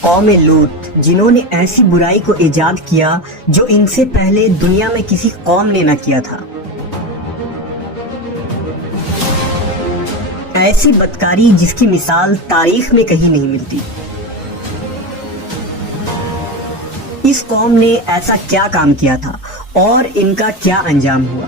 قوم لوط جنہوں نے ایسی برائی کو ایجاد کیا جو ان سے پہلے دنیا میں کسی قوم نے نہ کیا تھا، ایسی بدکاری جس کی مثال تاریخ میں کہیں نہیں ملتی۔ اس قوم نے ایسا کیا کام کیا تھا اور ان کا کیا انجام ہوا؟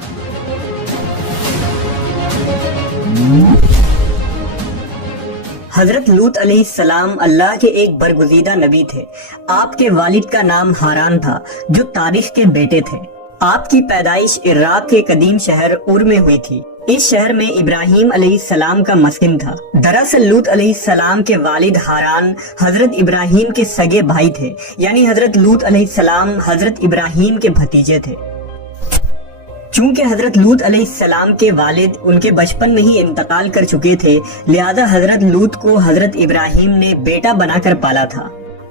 حضرت لوط علیہ السلام اللہ کے ایک برگزیدہ نبی تھے۔ آپ کے والد کا نام ہاران تھا جو تاریخ کے بیٹے تھے۔ آپ کی پیدائش عراق کے قدیم شہر اور میں ہوئی تھی۔ اس شہر میں ابراہیم علیہ السلام کا مسکن تھا۔ دراصل لوط علیہ السلام کے والد ہاران حضرت ابراہیم کے سگے بھائی تھے، یعنی حضرت لوط علیہ السلام حضرت ابراہیم کے بھتیجے تھے۔ چونکہ حضرت لوط علیہ السلام کے والد ان کے بچپن میں ہی انتقال کر چکے تھے، لہذا حضرت لوط کو حضرت ابراہیم نے بیٹا بنا کر پالا تھا۔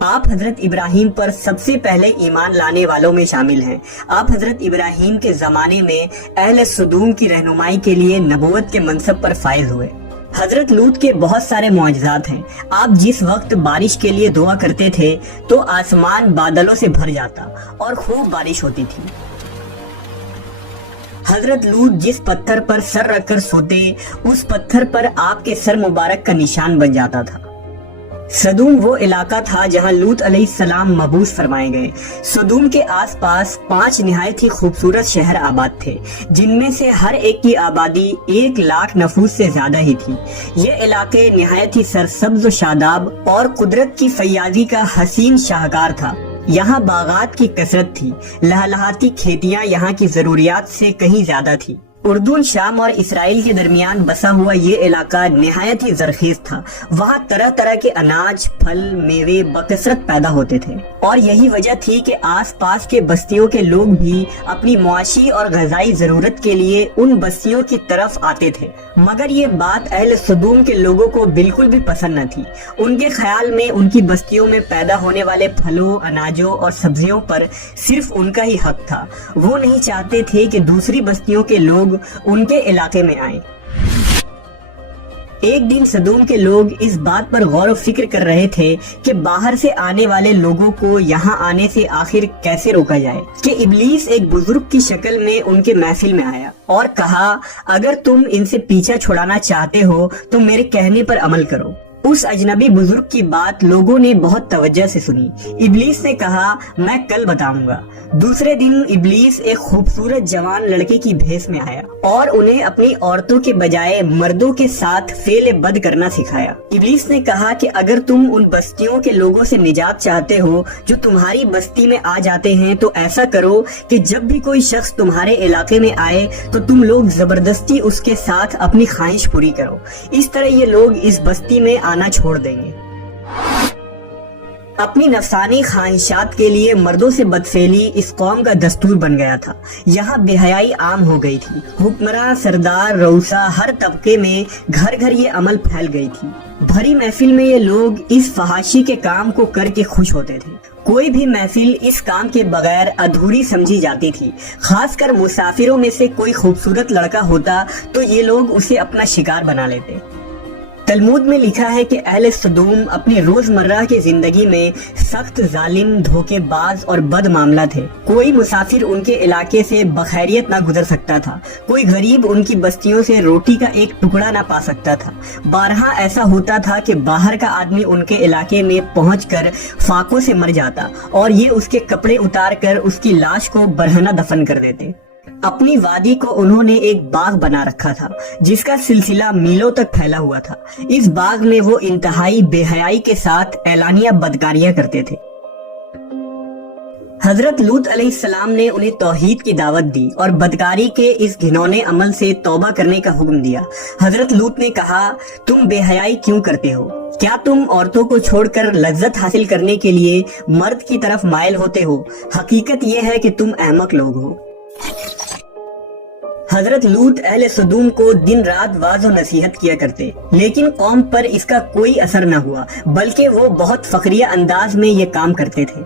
آپ حضرت ابراہیم پر سب سے پہلے ایمان لانے والوں میں شامل ہیں۔ آپ حضرت ابراہیم کے زمانے میں اہل سدوم کی رہنمائی کے لیے نبوت کے منصب پر فائز ہوئے۔ حضرت لوط کے بہت سارے معجزات ہیں۔ آپ جس وقت بارش کے لیے دعا کرتے تھے تو آسمان بادلوں سے بھر جاتا اور خوب بارش ہوتی تھی۔ حضرت لوط جس پتھر پر سر رکھ کر سوتے، اس پتھر پر آپ کے سر مبارک کا نشان بن جاتا تھا۔ سدوم وہ علاقہ تھا جہاں لوط علیہ السلام مبعوث فرمائے گئے۔ سدوم کے آس پاس 5 نہایت ہی خوبصورت شہر آباد تھے، جن میں سے ہر ایک کی آبادی 1,00,000 نفوس سے زیادہ ہی تھی۔ یہ علاقے نہایت ہی سرسبز و شاداب اور قدرت کی فیاضی کا حسین شاہکار تھا۔ یہاں باغات کی کثرت تھی، لہلہاتی کھیتیاں یہاں کی ضروریات سے کہیں زیادہ تھی۔ اردن، شام اور اسرائیل کے درمیان بسا ہوا یہ علاقہ نہایت ہی زرخیز تھا۔ وہاں طرح طرح کے اناج، پھل، میوے بکثرت پیدا ہوتے تھے، اور یہی وجہ تھی کہ آس پاس کے بستیوں کے لوگ بھی اپنی معاشی اور غذائی ضرورت کے لیے ان بستیوں کی طرف آتے تھے۔ مگر یہ بات اہل سدوم کے لوگوں کو بالکل بھی پسند نہ تھی۔ ان کے خیال میں ان کی بستیوں میں پیدا ہونے والے پھلوں، اناجوں اور سبزیوں پر صرف ان کا ہی حق تھا۔ وہ نہیں چاہتے تھے کہ دوسری بستیوں کے لوگ ان کے علاقے میں آئیں۔ ایک دن سدوم کے لوگ اس بات پر غور و فکر کر رہے تھے کہ باہر سے آنے والے لوگوں کو یہاں آنے سے آخر کیسے روکا جائے، کہ ابلیس ایک بزرگ کی شکل میں ان کے محفل میں آیا اور کہا، اگر تم ان سے پیچھا چھڑانا چاہتے ہو تو میرے کہنے پر عمل کرو۔ اس اجنبی بزرگ کی بات لوگوں نے بہت توجہ سے سنی۔ ابلیس نے کہا، میں کل بتاؤں گا۔ دوسرے دن ابلیس ایک خوبصورت جوان لڑکے کی بھیس میں آیا اور انہیں اپنی عورتوں کے بجائے مردوں کے ساتھ فعل بد کرنا سکھایا۔ ابلیس نے کہا کہ اگر تم ان بستیوں کے لوگوں سے نجات چاہتے ہو جو تمہاری بستی میں آ جاتے ہیں تو ایسا کرو کہ جب بھی کوئی شخص تمہارے علاقے میں آئے تو تم لوگ زبردستی اس کے ساتھ اپنی خواہش پوری کرو۔ اس طرح یہ لوگ اس بستی میں آنا چھوڑ دیں گے۔ اپنی نفسانی خواہشات کے لیے مردوں سے بدفعلی اس قوم کا دستور بن گیا تھا۔ یہاں بے حیائی عام ہو گئی تھی۔ حکمراں، سردار، رؤسا، ہر طبقے میں گھر گھر یہ عمل پھیل گئی تھی۔ بھری محفل میں یہ لوگ اس فحاشی کے کام کو کر کے خوش ہوتے تھے۔ کوئی بھی محفل اس کام کے بغیر ادھوری سمجھی جاتی تھی۔ خاص کر مسافروں میں سے کوئی خوبصورت لڑکا ہوتا تو یہ لوگ اسے اپنا شکار بنا لیتے۔ تلمود میں لکھا ہے کہ اہل سدوم اپنی روزمرہ کی زندگی میں سخت ظالم، دھوکے باز اور بد معاملہ تھے۔ کوئی مسافر ان کے علاقے سے بخیریت نہ گزر سکتا تھا۔ کوئی غریب ان کی بستیوں سے روٹی کا ایک ٹکڑا نہ پا سکتا تھا۔ بارہا ایسا ہوتا تھا کہ باہر کا آدمی ان کے علاقے میں پہنچ کر فاقوں سے مر جاتا اور یہ اس کے کپڑے اتار کر اس کی لاش کو برہنہ دفن کر دیتے۔ اپنی وادی کو انہوں نے ایک باغ بنا رکھا تھا جس کا سلسلہ میلوں تک پھیلا ہوا تھا۔ اس باغ میں وہ انتہائی بے حیائی کے ساتھ اعلانیہ بدکاریاں کرتے تھے۔ حضرت لوط علیہ السلام نے انہیں توحید کی دعوت دی اور بدکاری کے اس گھنونے عمل سے توبہ کرنے کا حکم دیا۔ حضرت لوط نے کہا، تم بے حیائی کیوں کرتے ہو؟ کیا تم عورتوں کو چھوڑ کر لذت حاصل کرنے کے لیے مرد کی طرف مائل ہوتے ہو؟ حقیقت یہ ہے کہ تم احمق لوگ ہو۔ حضرت لوط اہل سدوم کو دن رات واعظ و نصیحت کیا کرتے، لیکن قوم پر اس کا کوئی اثر نہ ہوا، بلکہ وہ بہت فخریہ انداز میں یہ کام کرتے تھے۔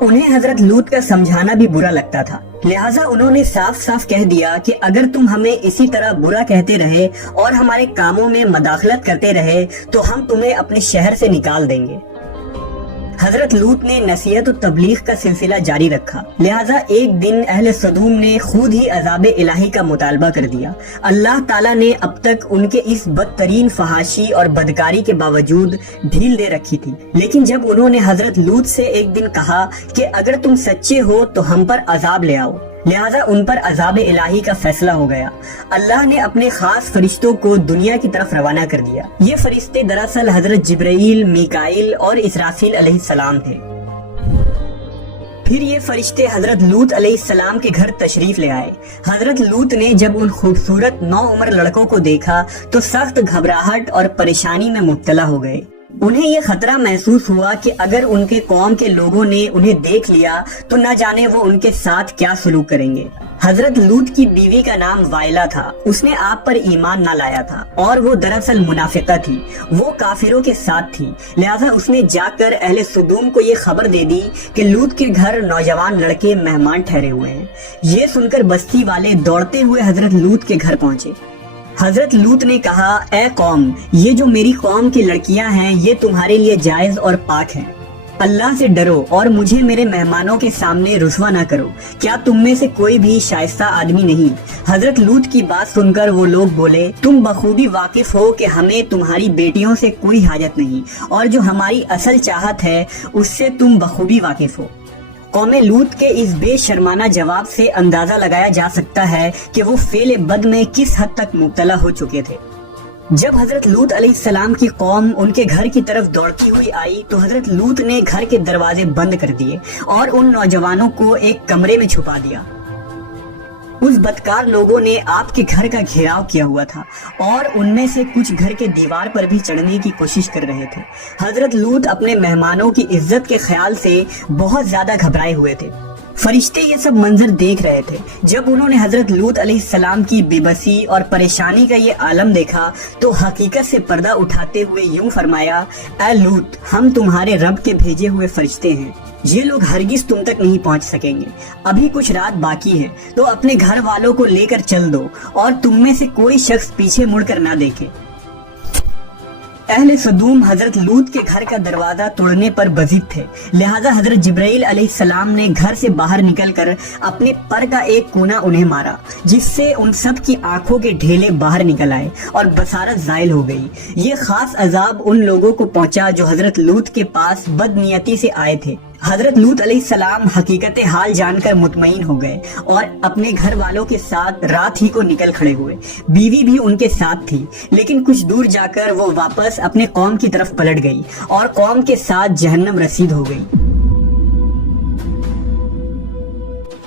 انہیں حضرت لوط کا سمجھانا بھی برا لگتا تھا، لہٰذا انہوں نے صاف صاف کہہ دیا کہ اگر تم ہمیں اسی طرح برا کہتے رہے اور ہمارے کاموں میں مداخلت کرتے رہے تو ہم تمہیں اپنے شہر سے نکال دیں گے۔ حضرت لوط نے نصیحت و تبلیغ کا سلسلہ جاری رکھا، لہٰذا ایک دن اہل سدوم نے خود ہی عذاب الہی کا مطالبہ کر دیا۔ اللہ تعالیٰ نے اب تک ان کے اس بدترین فحاشی اور بدکاری کے باوجود ڈھیل دے رکھی تھی، لیکن جب انہوں نے حضرت لوط سے ایک دن کہا کہ اگر تم سچے ہو تو ہم پر عذاب لے آؤ، لہٰذا ان پر عذاب الہی کا فیصلہ ہو گیا۔ اللہ نے اپنے خاص فرشتوں کو دنیا کی طرف روانہ کر دیا۔ یہ فرشتے دراصل حضرت جبرائیل، میکائیل اور اسرافیل علیہ السلام تھے۔ پھر یہ فرشتے حضرت لوط علیہ السلام کے گھر تشریف لے آئے۔ حضرت لوط نے جب ان خوبصورت نوعمر لڑکوں کو دیکھا تو سخت گھبراہٹ اور پریشانی میں مبتلا ہو گئے۔ انہیں یہ خطرہ محسوس ہوا کہ اگر ان کے قوم کے لوگوں نے انہیں دیکھ لیا تو نہ جانے وہ ان کے ساتھ کیا سلوک کریں گے۔ حضرت لوط کی بیوی کا نام وائلہ تھا، اس نے آپ پر ایمان نہ لایا تھا اور وہ دراصل منافقہ تھی، وہ کافروں کے ساتھ تھی، لہٰذا اس نے جا کر اہل سدوم کو یہ خبر دے دی کہ لوط کے گھر نوجوان لڑکے مہمان ٹھہرے ہوئے ہیں۔ یہ سن کر بستی والے دوڑتے ہوئے حضرت لوط کے گھر پہنچے۔ حضرت لوط نے کہا، اے قوم، یہ جو میری قوم کی لڑکیاں ہیں یہ تمہارے لیے جائز اور پاک ہیں، اللہ سے ڈرو اور مجھے میرے مہمانوں کے سامنے رسوا نہ کرو۔ کیا تم میں سے کوئی بھی شائستہ آدمی نہیں؟ حضرت لوط کی بات سن کر وہ لوگ بولے، تم بخوبی واقف ہو کہ ہمیں تمہاری بیٹیوں سے کوئی حاجت نہیں، اور جو ہماری اصل چاہت ہے اس سے تم بخوبی واقف ہو۔ قوم لوط کے اس بے شرمانہ جواب سے اندازہ لگایا جا سکتا ہے کہ وہ فعل بد میں کس حد تک مبتلا ہو چکے تھے۔ جب حضرت لوط علیہ السلام کی قوم ان کے گھر کی طرف دوڑتی ہوئی آئی تو حضرت لوط نے گھر کے دروازے بند کر دیے اور ان نوجوانوں کو ایک کمرے میں چھپا دیا۔ اس بدکار لوگوں نے آپ کے گھر کا گھیراؤ کیا ہوا تھا اور ان میں سے کچھ گھر کے دیوار پر بھی چڑھنے کی کوشش کر رہے تھے۔ حضرت لوط اپنے مہمانوں کی عزت کے خیال سے بہت زیادہ گھبرائے ہوئے تھے۔ فرشتے یہ سب منظر دیکھ رہے تھے۔ جب انہوں نے حضرت لوط علیہ السلام کی بے بسی اور پریشانی کا یہ عالم دیکھا تو حقیقت سے پردہ اٹھاتے ہوئے یوں فرمایا، اے لوط، ہم تمہارے رب کے بھیجے ہوئے فرشتے ہیں، یہ لوگ ہرگز تم تک نہیں پہنچ سکیں گے۔ ابھی کچھ رات باقی ہے تو اپنے گھر والوں کو لے کر چل دو اور تم میں سے کوئی شخص پیچھے مڑ کر نہ دیکھے۔ اہل سدوم حضرت لوط کے گھر کا دروازہ توڑنے پر بضد تھے، لہٰذا حضرت جبرائیل علیہ السلام نے گھر سے باہر نکل کر اپنے پر کا ایک کونا انہیں مارا، جس سے ان سب کی آنکھوں کے ڈھیلے باہر نکل آئے اور بصارت زائل ہو گئی۔ یہ خاص عذاب ان لوگوں کو پہنچا جو حضرت لوط کے پاس بد نیتی سے آئے تھے۔ حضرت لوط علیہ السلام حقیقت حال جان کر مطمئن ہو گئے اور اپنے گھر والوں کے ساتھ رات ہی کو نکل کھڑے ہوئے۔ بیوی بھی ان کے ساتھ تھی، لیکن کچھ دور جا کر وہ واپس اپنے قوم کی طرف پلٹ گئی اور قوم کے ساتھ جہنم رسید ہو گئی۔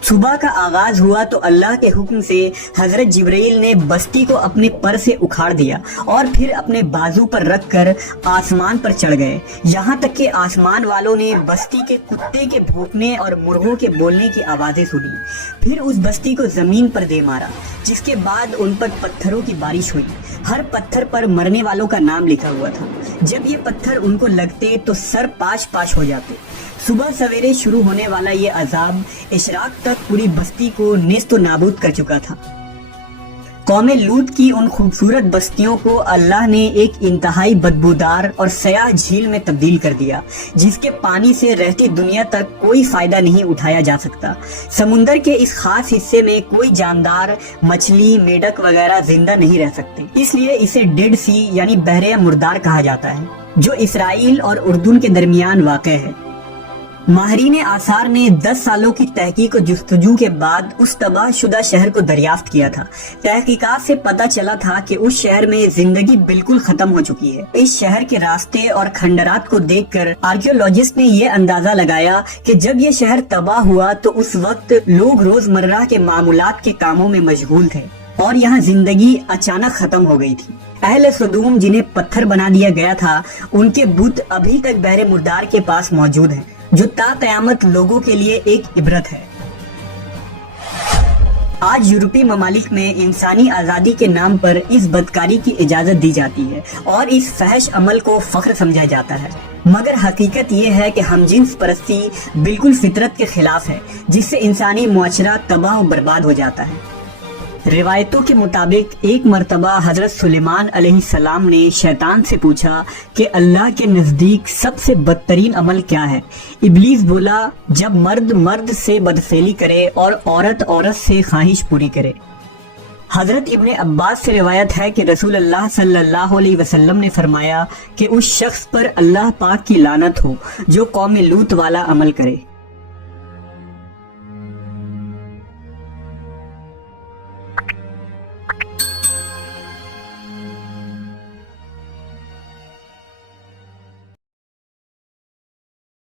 صبح کا آغاز ہوا تو اللہ کے حکم سے حضرت جبرائیل نے بستی کو اپنے پر سے اکھاڑ دیا اور پھر اپنے بازو پر رکھ کر آسمان پر چڑھ گئے، یہاں تک کہ آسمان والوں نے بستی کے کتے کے بھونکنے اور مرغوں کے بولنے کی آوازیں سنی۔ پھر اس بستی کو زمین پر دے مارا، جس کے بعد ان پر پتھروں کی بارش ہوئی۔ ہر پتھر پر مرنے والوں کا نام لکھا ہوا تھا۔ جب یہ پتھر ان کو لگتے تو سر پاش پاش ہو جاتے۔ صبح سویرے شروع ہونے والا یہ عذاب اشراق تک پوری بستی کو نیست و نابود کر چکا تھا۔ قوم لوط کی ان خوبصورت بستیوں کو اللہ نے ایک انتہائی بدبودار اور سیاہ جھیل میں تبدیل کر دیا، جس کے پانی سے رہتی دنیا تک کوئی فائدہ نہیں اٹھایا جا سکتا۔ سمندر کے اس خاص حصے میں کوئی جاندار، مچھلی، میڈک وغیرہ زندہ نہیں رہ سکتے، اس لیے اسے ڈیڈ سی یعنی بحر مردار کہا جاتا ہے، جو اسرائیل اور اردن کے درمیان واقع ہے۔ ماہرین آثار نے 10 سالوں کی تحقیق و جستجو کے بعد اس تباہ شدہ شہر کو دریافت کیا تھا۔ تحقیقات سے پتہ چلا تھا کہ اس شہر میں زندگی بالکل ختم ہو چکی ہے۔ اس شہر کے راستے اور کھنڈرات کو دیکھ کر آرکیولوجسٹ نے یہ اندازہ لگایا کہ جب یہ شہر تباہ ہوا تو اس وقت لوگ روزمرہ کے معمولات کے کاموں میں مشغول تھے اور یہاں زندگی اچانک ختم ہو گئی تھی۔ اہل سدوم جنہیں پتھر بنا دیا گیا تھا، ان کے بت ابھی تک بحر مردار کے پاس موجود ہیں، جو تا قیامت لوگوں کے لیے ایک عبرت ہے۔ آج یورپی ممالک میں انسانی آزادی کے نام پر اس بدکاری کی اجازت دی جاتی ہے اور اس فحش عمل کو فخر سمجھا جاتا ہے، مگر حقیقت یہ ہے کہ ہم جنس پرستی بالکل فطرت کے خلاف ہے، جس سے انسانی معاشرہ تباہ و برباد ہو جاتا ہے۔ روایتوں کے مطابق ایک مرتبہ حضرت سلیمان علیہ السلام نے شیطان سے پوچھا کہ اللہ کے نزدیک سب سے بدترین عمل کیا ہے؟ ابلیس بولا، جب مرد مرد سے بدفعلی کرے اور عورت عورت سے خواہش پوری کرے۔ حضرت ابن عباس سے روایت ہے کہ رسول اللہ صلی اللہ علیہ وسلم نے فرمایا کہ اس شخص پر اللہ پاک کی لعنت ہو جو قوم لوط والا عمل کرے۔